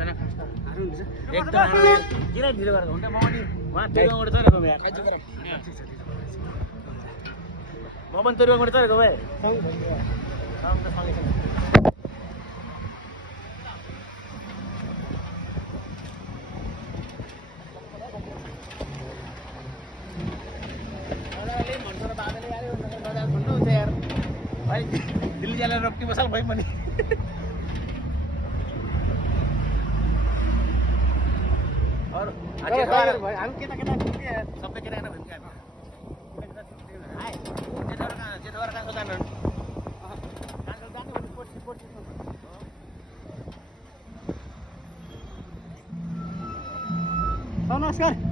हुँदैन एकदम किन ढिलो गरेको हुन्छ म पनि उहाँ तेरुवाबाट चढेको यार म पनि तेरुवाबाट चढेको भाइ दिल्ली जाने रोक्टी बसाल भाइ पनि अरू हामी केटा केटा सबै केटा केटा भइन्छ जेठोहर कहाँ जानु नमस्कार